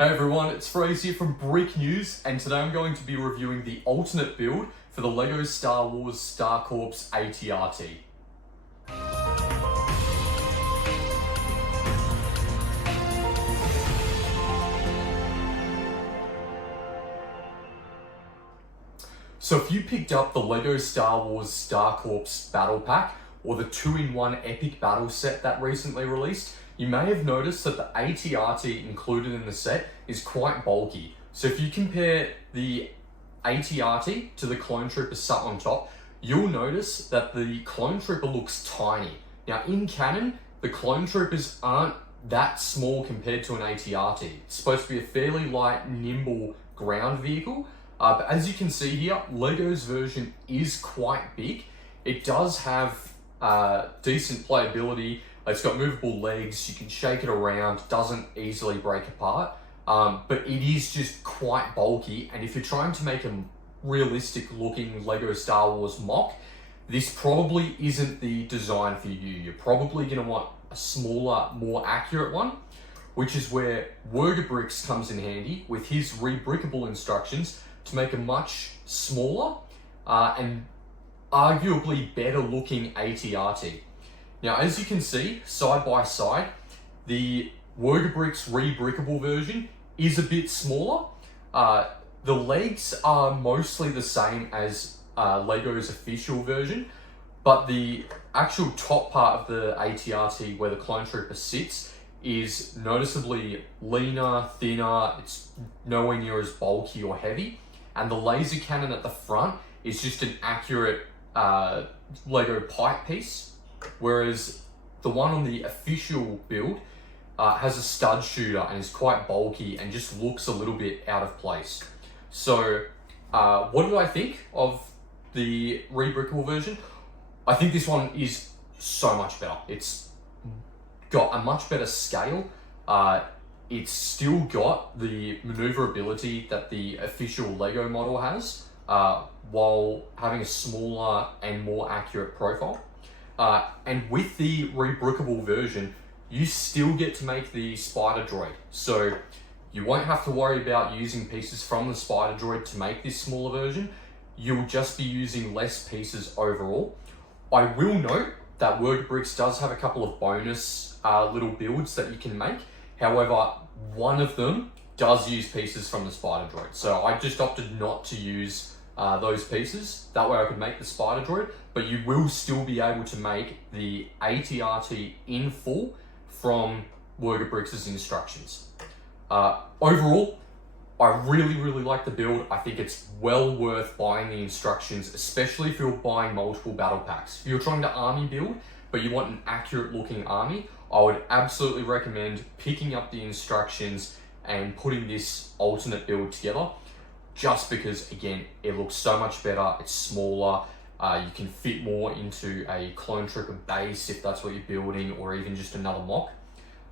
Hey everyone, it's Fraser here from Brick News, and today I'm going to be reviewing the alternate build for the LEGO Star Wars Star Corps AT-RT. So if you picked up the LEGO Star Wars Star Corps Battle Pack, or the 2-in-1 Epic Battle Set that recently released, you may have noticed that the AT-RT included in the set is quite bulky. So if you compare the AT-RT to the Clone Trooper sat on top, you'll notice that the Clone Trooper looks tiny. Now in canon, the Clone Troopers aren't that small compared to an AT-RT. It's supposed to be a fairly light, nimble ground vehicle. But as you can see here, LEGO's version is quite big. It does have decent playability. It's got movable legs, you can shake it around, doesn't easily break apart, but it is just quite bulky, and if you're trying to make a realistic looking LEGO Star Wars mock, this probably isn't the design for you. You're probably going to want a smaller, more accurate one, which is where Wergerbrix comes in handy with his rebrickable instructions to make a much smaller and arguably better looking AT-RT. Now, as you can see, side by side, the Wergerbrix rebrickable version is a bit smaller. The legs are mostly the same as LEGO's official version, but the actual top part of the AT-RT where the Clone Trooper sits is noticeably leaner, thinner, it's nowhere near as bulky or heavy, and the laser cannon at the front is just an accurate LEGO pipe piece. Whereas the one on the official build has a stud shooter and is quite bulky and just looks a little bit out of place. So what did I think of the rebrickable version? I think this one is so much better. It's got a much better scale. It's still got the maneuverability that the official LEGO model has, while having a smaller and more accurate profile. And with the rebrickable version, you still get to make the Spider Droid. So you won't have to worry about using pieces from the Spider Droid to make this smaller version. You'll just be using less pieces overall. I will note that Wergerbrix does have a couple of bonus little builds that you can make. However, one of them does use pieces from the Spider Droid. So I just opted not to use those pieces. That way I could make the Spider Droid, but you will still be able to make the AT-RT in full from Wergerbrix's instructions. Overall, I really like the build. I think it's well worth buying the instructions, especially if you're buying multiple battle packs. If you're trying to army build, but you want an accurate looking army, I would absolutely recommend picking up the instructions and putting this alternate build together. Just because, again, it looks so much better, it's smaller, you can fit more into a Clone Trooper base if that's what you're building, or even just another mock.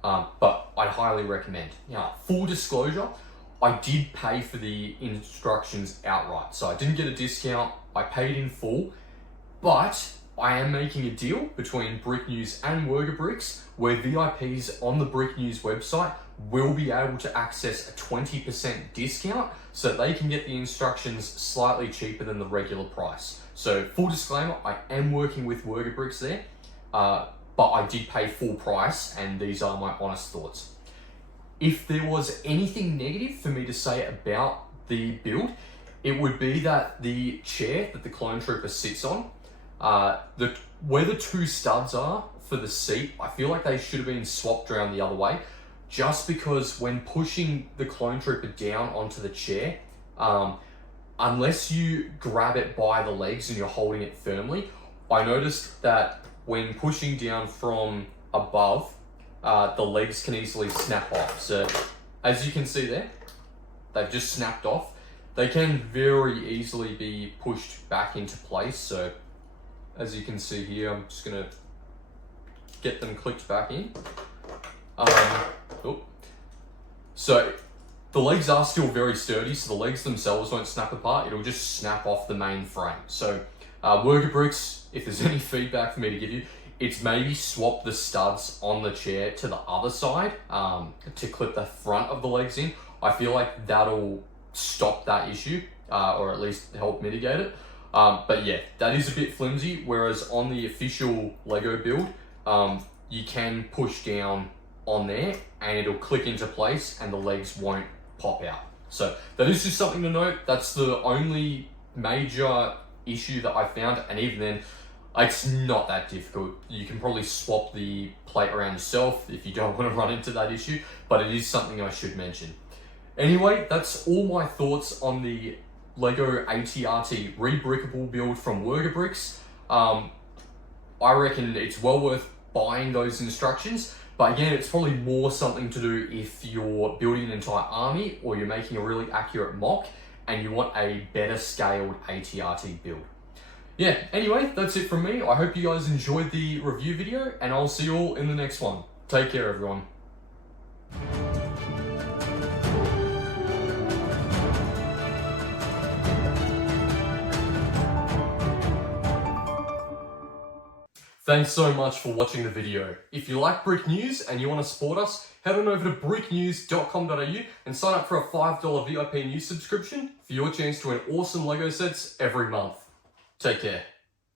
But I'd highly recommend. Now, full disclosure, I did pay for the instructions outright. So I didn't get a discount, I paid in full, but I am making a deal between Brick News and Wergerbrix where VIPs on the Brick News website will be able to access a 20% discount so that they can get the instructions slightly cheaper than the regular price. So full disclaimer, I am working with Wergerbrix there, but I did pay full price, and these are my honest thoughts. If there was anything negative for me to say about the build, it would be that the chair that the Clone Trooper sits on, where the two studs are for the seat, I feel like they should have been swapped around the other way, just because when pushing the Clone Trooper down onto the chair, unless you grab it by the legs and you're holding it firmly, I noticed that when pushing down from above, the legs can easily snap off. So as you can see there, they've just snapped off. They can very easily be pushed back into place. So as you can see here, I'm just gonna get them clicked back in. So the legs are still very sturdy, so the legs themselves won't snap apart. It'll just snap off the main frame. So Wergerbrix, if there's any feedback for me to give you, it's maybe swap the studs on the chair to the other side to clip the front of the legs in. I feel like that'll stop that issue, or at least help mitigate it. But yeah, that is a bit flimsy, whereas on the official Lego build, you can push down on there and it'll click into place and the legs won't pop out. So that is just something to note. That's the only major issue that I found, and even then, it's not that difficult. You can probably swap the plate around yourself if you don't want to run into that issue, but it is something I should mention. Anyway, that's all my thoughts on the Lego ATRT rebrickable build from Wurgabricks. I reckon it's well worth buying those instructions, but again, it's probably more something to do if you're building an entire army or you're making a really accurate mock and you want a better scaled ATRT build. Yeah, anyway, that's it from me. I hope you guys enjoyed the review video, and I'll see you all in the next one. Take care, everyone. Thanks so much for watching the video. If you like Brick News and you want to support us, head on over to bricknews.com.au and sign up for a $5 VIP news subscription for your chance to win awesome Lego sets every month. Take care.